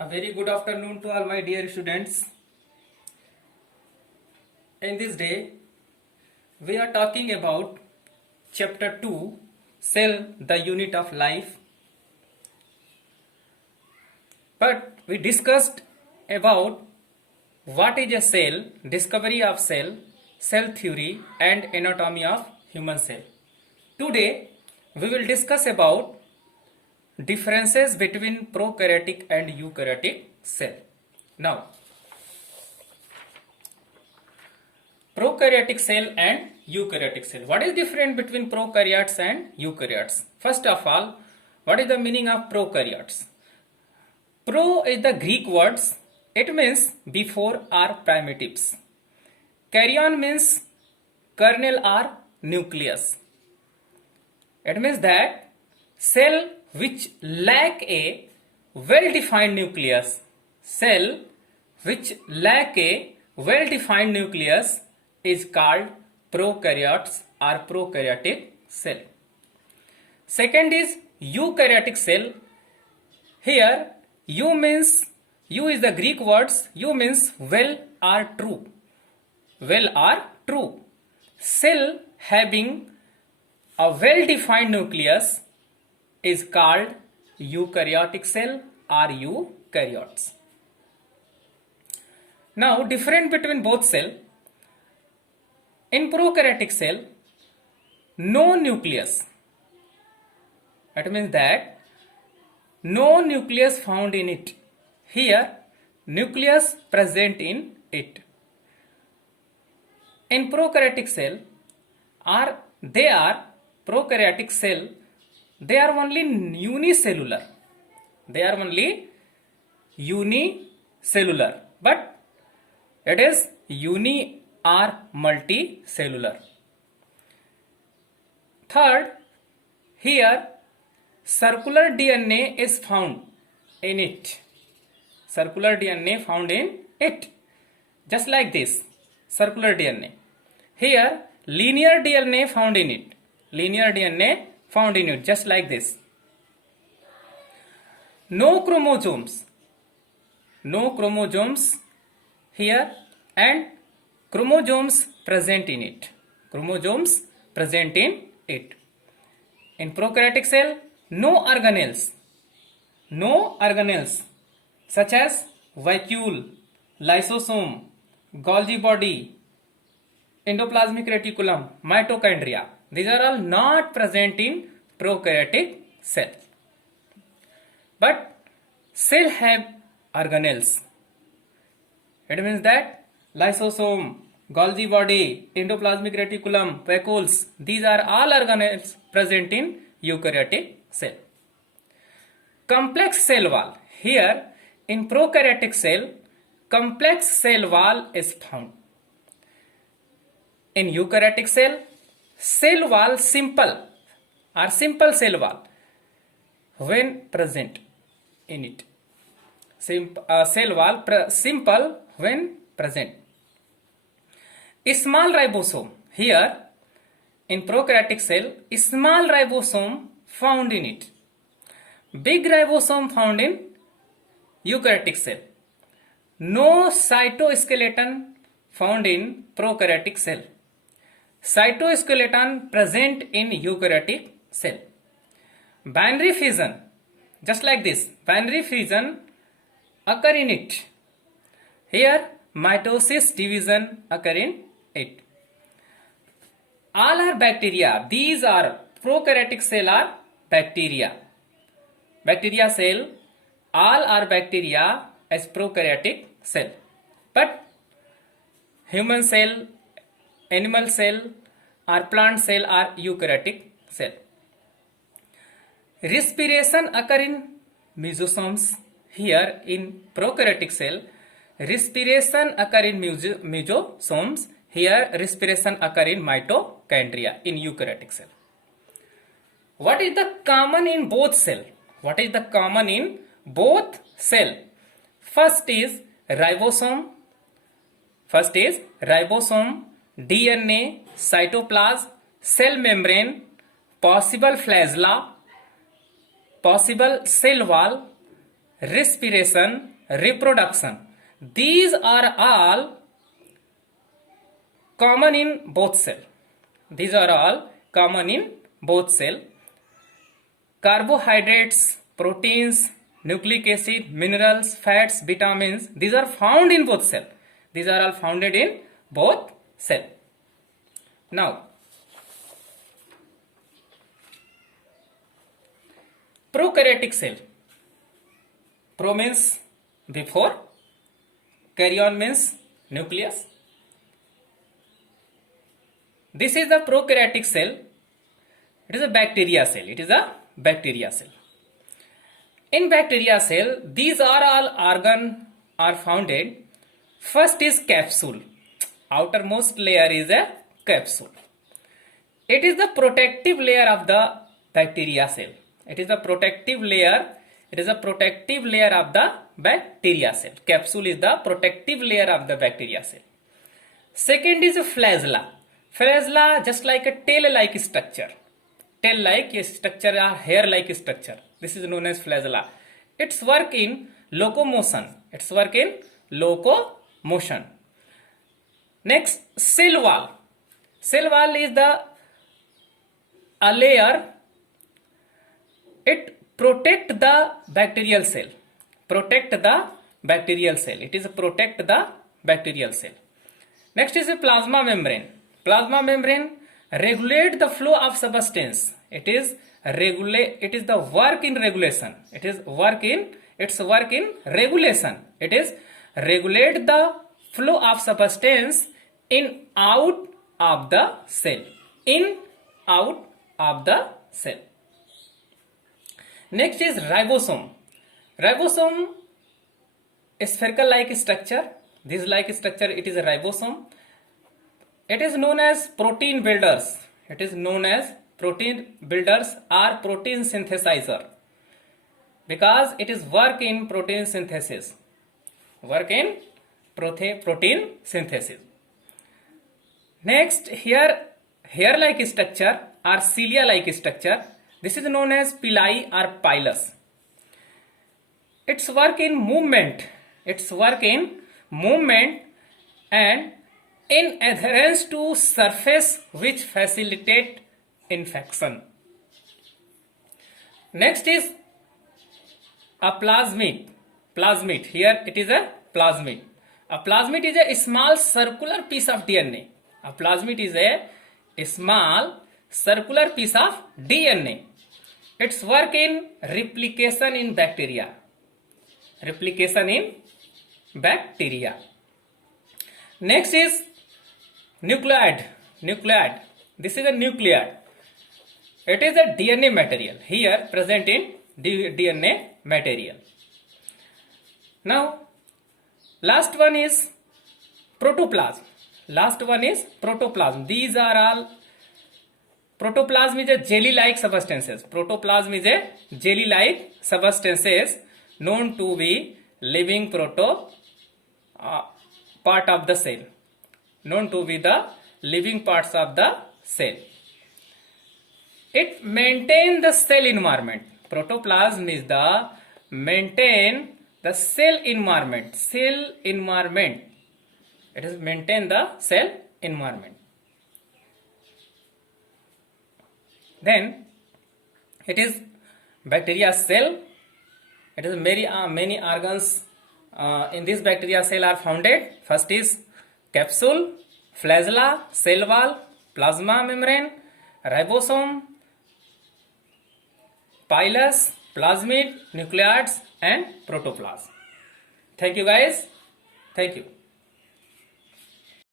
A very good afternoon to all my dear students. In this day, we are talking about chapter 2, Cell, the unit of life. But we discussed about what is a cell, discovery of cell, cell theory and anatomy of human cell. Today, we will discuss about differences between prokaryotic and eukaryotic cell. Now, prokaryotic cell and eukaryotic cell. What is different between prokaryotes and eukaryotes? First of all, what is the meaning of prokaryotes? Pro is the Greek words. It means before or primitives. Karyon means kernel or nucleus. It means that cell which lack a well-defined nucleus. Cell which lack a well-defined nucleus is called prokaryotes or prokaryotic cell. Second is eukaryotic cell. Here U is the Greek words. U means well or true. Well or true. Cell having a well-defined nucleus is called eukaryotic cell or eukaryotes. Now, difference between both cell. In prokaryotic cell, no nucleus. That means that no nucleus found in it. Here, nucleus present in it. In prokaryotic cell, they are only unicellular. They are only unicellular. But it is uni or multicellular. Third, here circular DNA is found in it. Circular DNA found in it. Just like this, circular DNA. Here, linear DNA found in it. Linear DNA found in it, just like this. No chromosomes. No chromosomes here and chromosomes present in it. Chromosomes present in it. In prokaryotic cell, no organelles. No organelles such as vacuole, lysosome, Golgi body, endoplasmic reticulum, mitochondria. These are all not present in prokaryotic cell. But cell have organelles. It means that lysosome, Golgi body, endoplasmic reticulum, vacuoles, these are all organelles present in eukaryotic cell. Complex cell wall. Here in prokaryotic cell, complex cell wall is found. In eukaryotic cell wall simple cell wall when present in it. Cell wall simple when present. Small ribosome. Here in prokaryotic cell, small ribosome found in it. Big ribosome found in eukaryotic cell. No cytoskeleton found in prokaryotic cell. Cytoskeleton present in eukaryotic cell. Binary fission, just like this, binary fission occur in it. Here mitosis division occur in it. All are bacteria. These are prokaryotic cell are bacteria. Bacteria cell, all are bacteria as prokaryotic cell. But human cell, animal cell or plant cell are eukaryotic cell. Respiration occur in mesosomes. Here in prokaryotic cell, respiration occur in mesosomes. Here respiration occur in mitochondria in eukaryotic cell. What is the common in both cell? What is the common in both cell? First is ribosome, DNA, cytoplasm, cell membrane, possible flagella, possible cell wall, respiration, reproduction. These are all common in both cell. These are all common in both cell. Carbohydrates, proteins, nucleic acid, minerals, fats, vitamins, these are found in both cell. These are all founded in both cell. Now, prokaryotic cell. Pro means before, karyon means nucleus. This is the prokaryotic cell. It is a bacteria cell. It is a bacteria cell. In bacteria cell, these are all organ are founded. First is capsule. Outermost layer is a capsule. It is the protective layer of the bacteria cell. It is the protective layer. It is a protective layer of the bacteria cell. Capsule is the protective layer of the bacteria cell. Second is a flagella. Flagella just like a tail-like structure. Tail-like structure or hair-like structure. This is known as flagella. Its work in locomotion. Its work in locomotion. Next, cell wall. Cell wall is a layer. It protect the bacterial cell. Protect the bacterial cell. It is protect the bacterial cell. Next is a plasma membrane. Plasma membrane regulate the flow of substance. It is the work in regulation. Its work in regulation. It is regulate the flow of substance in out of the cell. In out of the cell. Next is ribosome. Ribosome is spherical like structure. This like structure, it is a ribosome. It is known as protein builders. It is known as protein builders or protein synthesizer because it is work in protein synthesis. Work in protein synthesis. Next, here hair-like structure or cilia-like structure. This is known as pili or pilus. Its work in movement. Its work in movement and in adherence to surface which facilitate infection. Next is a plasmid. Plasmid. Here it is a plasmid. A plasmid is a small circular piece of DNA. A plasmid is a small circular piece of DNA. Its work in replication in bacteria. Replication in bacteria. Next is nucleid. Nucleid. This is a nucleid. It is a DNA material. Here present in DNA material. Now, last one is protoplasm. Last one is protoplasm. These are all. Protoplasm is a jelly-like substances. Protoplasm is a jelly-like substances known to be living part of the cell. Known to be the living parts of the cell. It maintains the cell environment. Protoplasm is the maintain the cell environment. Cell environment. It is maintain the cell environment. Then it is bacteria cell. It is many organs in this bacteria cell are founded. First is capsule, flagella, cell wall, plasma membrane, ribosome, pilus, plasmid, nucleids and protoplasm. Thank you guys. Thank you.